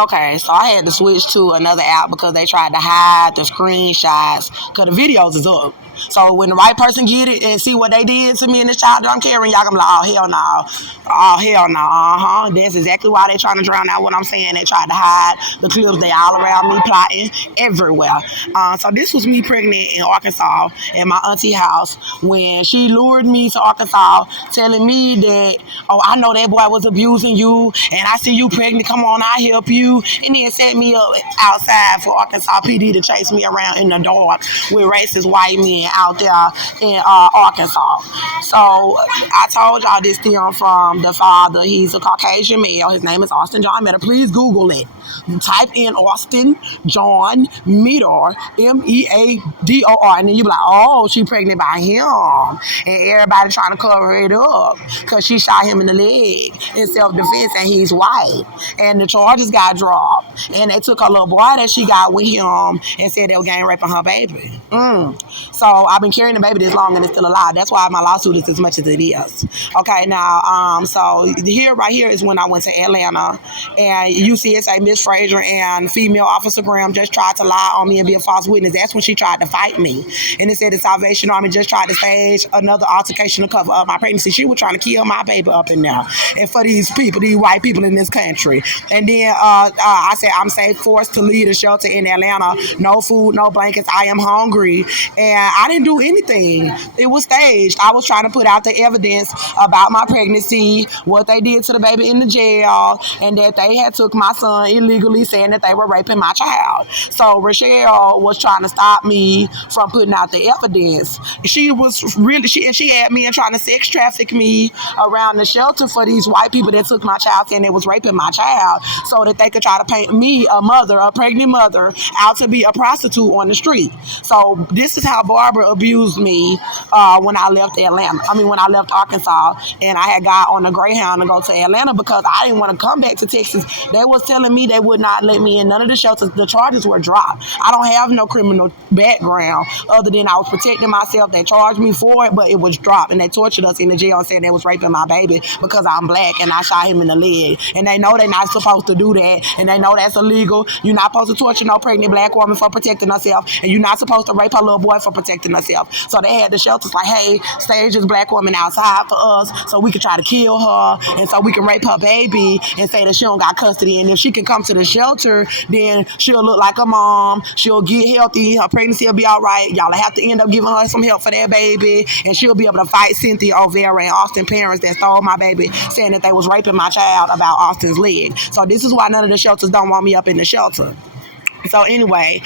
Okay, so I had to switch to another app because they tried to hide the screenshots because the videos is up. So when the right person get it and see what they did to me in this child don't care, and y'all gonna be like, oh hell no, oh hell no, That's exactly why they trying to drown out what I'm saying. They tried to hide the clips. They all around me plotting everywhere. So this was me pregnant in Arkansas at my auntie house when she lured me to Arkansas, telling me that, oh, I know that boy was abusing you, and I see you pregnant. Come on, I help you, and then set me up outside for Arkansas PD to chase me around in the dark with racist white men out there in Arkansas. So I told y'all this stem from the father. He's a Caucasian male. His name is Austin John Meador. Please Google it. Type in Austin John Meador, Meador, and then you be like, oh, she pregnant by him. And everybody trying to cover it up because she shot him in the leg in self-defense and he's white. And the charges got dropped. And they took her little boy that she got with him and said they were gang raping her baby. So I've been carrying the baby this long and it's still alive. That's why my lawsuit is as much as it is. Okay, now, so here, right here is when I went to Atlanta, and UCSA Miss Frazier and female officer Graham just tried to lie on me and be a false witness. That's when she tried to fight me. And it said the Salvation Army just tried to stage another altercation to cover up my pregnancy. She was trying to kill my baby up in there. And for these people, these white people in this country. And then I said, I'm safe, forced to leave a shelter in Atlanta. No food, no blankets. I am hungry. And I didn't do anything. It was staged. I was trying to put out the evidence about my pregnancy, what they did to the baby in the jail, and that they had took my son illegally, saying that they were raping my child. So Rochelle was trying to stop me from putting out the evidence. She was really, she had me and trying to sex traffic me around the shelter for these white people that took my child, saying they was raping my child, so that they could try to paint me, a mother, a pregnant mother, out to be a prostitute on the street. So this is how Barbara abused me when I left Atlanta. When I left Arkansas, and I had got on the Greyhound to go to Atlanta because I didn't want to come back to Texas. They was telling me they would not let me in none of the shelters. The charges were dropped. I don't have no criminal background other than I was protecting myself. They charged me for it, but it was dropped, and they tortured us in the jail and said they was raping my baby because I'm black and I shot him in the leg. And they know they're not supposed to do that, and they know that's illegal. You're not supposed to torture no pregnant black woman for protecting herself, and you're not supposed to rape her little boy for protecting herself. So they had the shelters like, hey, stage this black woman outside for us so we can try to kill her, and so we can rape her baby and say that she don't got custody. And if she can come to the shelter, then she'll look like a mom, she'll get healthy, her pregnancy will be all right. Y'all have to end up giving her some help for that baby, and she'll be able to fight Cynthia O'Vera and Austin parents that stole my baby, saying that they was raping my child about Austin's leg. So this is why none of the shelters don't want me up in the shelter. So anyway,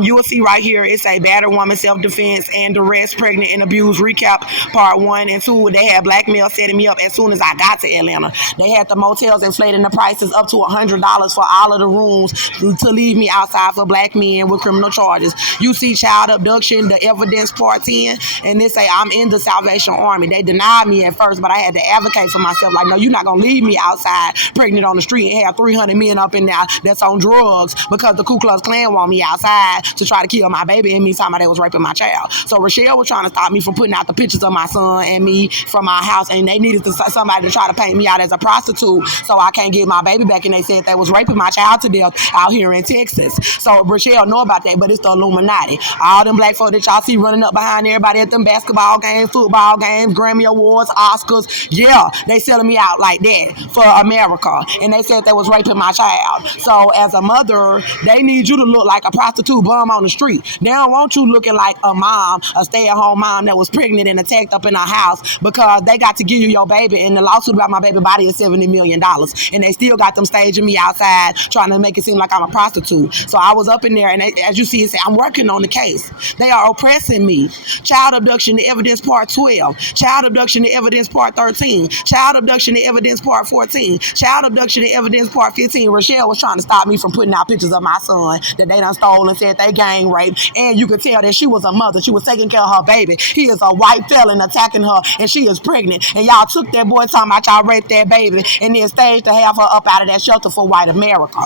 you will see right here, it's a battered woman, self-defense, and duress, pregnant and abused recap, part 1 and 2. They had blackmail setting me up as soon as I got to Atlanta. They had the motels inflating the prices up to $100 for all of the rooms to leave me outside for black men with criminal charges. You see child abduction, the evidence, part 10, and they say I'm in the Salvation Army. They denied me at first, but I had to advocate for myself. Like, no, you're not going to leave me outside pregnant on the street and have 300 men up in there that's on drugs because the Ku Klux Klan want me outside to try to kill my baby, and me talking about they was raping my child. So Rochelle was trying to stop me from putting out the pictures of my son and me from my house, and they needed somebody to try to paint me out as a prostitute so I can't get my baby back, and they said they was raping my child to death out here in Texas. So Rochelle know about that, but it's the Illuminati. All them black folk that y'all see running up behind everybody at them basketball games, football games, Grammy Awards, Oscars, yeah, they selling me out like that for America, and they said they was raping my child. So as a mother, they need you to look like a prostitute bum on the street. They don't want you looking like a mom, a stay-at-home mom that was pregnant and attacked up in her house, because they got to give you your baby, and the lawsuit about my baby body is $70 million, and they still got them staging me outside trying to make it seem like I'm a prostitute. So I was up in there, and as you see, it say I'm working on the case. They are oppressing me. Child abduction, the evidence, part 12. Child abduction, the evidence, part 13. Child abduction, the evidence, part 14. Child abduction, the evidence, part 15. Rochelle was trying to stop me from putting out pictures of my son that they done stole and said they gang raped, and you could tell that she was a mother. She was taking care of her baby. He is a white felon attacking her, and she is pregnant, and y'all took that boy talking about y'all raped that baby and then staged to have her up out of that shelter for white America.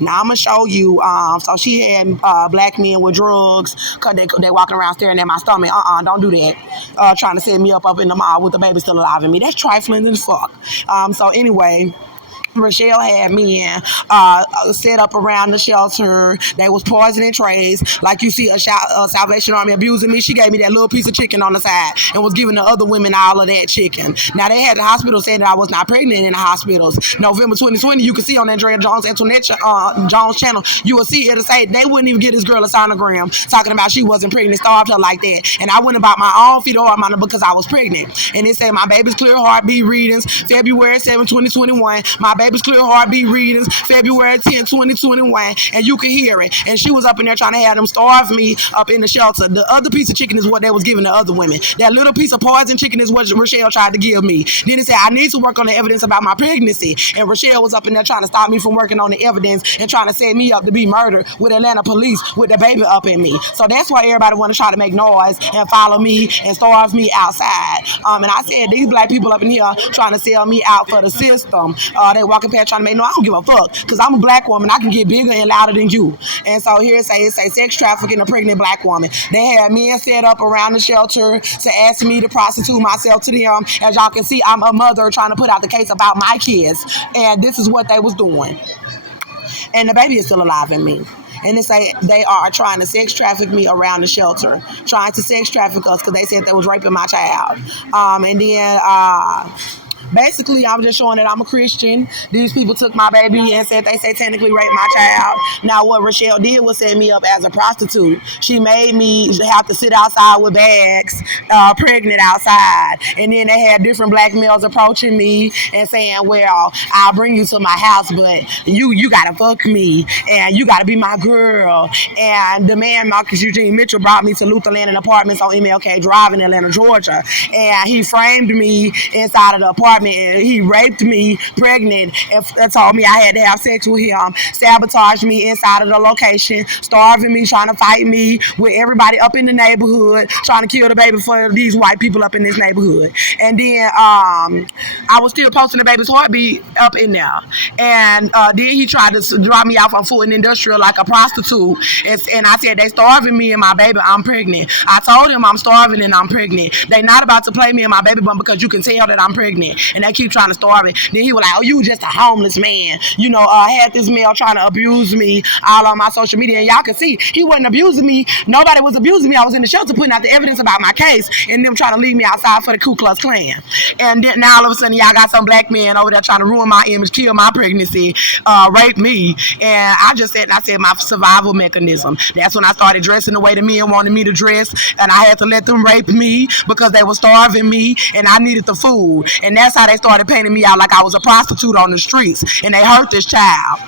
Now I'm gonna show you. So she had black men with drugs, cause they walking around staring at my stomach. Don't do that. Trying to set me up in the mall with the baby still alive in me. That's trifling as fuck. So anyway, Rochelle had men set up around the shelter. They was poisoning trays. Like you see a Salvation Army abusing me. She gave me that little piece of chicken on the side and was giving the other women all of that chicken. Now they had the hospital saying that I was not pregnant in the hospitals. November 2020, you can see on Andrea Jones Antoinette Jones channel, you will see it'll say they wouldn't even get this girl a sonogram talking about she wasn't pregnant, starved her like that. And I went about my own fetal heart monitor because I was pregnant. And it said my baby's clear heartbeat readings, February 7, 2021. My baby's clear heartbeat readings, February 10, 2021. And you can hear it. And she was up in there trying to have them starve me up in the shelter. The other piece of chicken is what they was giving the other women. That little piece of poison chicken is what Rochelle tried to give me. Then it said I need to work on the evidence about my pregnancy. And Rochelle was up in there trying to stop me from working on the evidence and trying to set me up to be murdered with Atlanta police with the baby up in me. So that's why everybody want to try to make noise and follow me and starve me outside. And I said these black people up in here trying to sell me out for the system. They walking past trying to make no, I don't give a fuck because I'm a black woman. I can get bigger and louder than you. And so here it say sex trafficking a pregnant black woman. They had men set up around the shelter to ask me to prostitute myself to them. As y'all can see, I'm a mother trying to put out the case about my kids. And this is what they was doing. And the baby is still alive in me. And they say they are trying to sex traffic me around the shelter, trying to sex traffic us because they said they was raping my child. And then basically, I'm just showing that I'm a Christian. These people took my baby and said they satanically raped my child. Now, what Rochelle did was set me up as a prostitute. She made me have to sit outside with bags, pregnant outside. And then they had different black males approaching me and saying, well, I'll bring you to my house, but you got to fuck me, and you got to be my girl. And the man, Marcus Eugene Mitchell, brought me to Luther Landing Apartments on MLK Drive in Atlanta, Georgia. And he framed me inside of the apartment. And he raped me pregnant and told me I had to have sex with him, sabotaged me inside of the location, starving me, trying to fight me with everybody up in the neighborhood, trying to kill the baby for these white people up in this neighborhood. And then I was still posting the baby's heartbeat up in there. And then he tried to drop me off on Fulton Industrial like a prostitute. And I said, they starving me and my baby, I'm pregnant. I told him I'm starving and I'm pregnant. They not about to play me and my baby bump because you can tell that I'm pregnant. And they keep trying to starve me. Then he was like, oh, you just a homeless man. You know, I had this male trying to abuse me all on my social media. And y'all can see, he wasn't abusing me. Nobody was abusing me. I was in the shelter putting out the evidence about my case and them trying to leave me outside for the Ku Klux Klan. And then now all of a sudden, y'all got some black men over there trying to ruin my image, kill my pregnancy, rape me. And I just said, my survival mechanism. That's when I started dressing the way the men wanted me to dress. And I had to let them rape me because they were starving me and I needed the food. And that's how they started painting me out like I was a prostitute on the streets. And they hurt this child.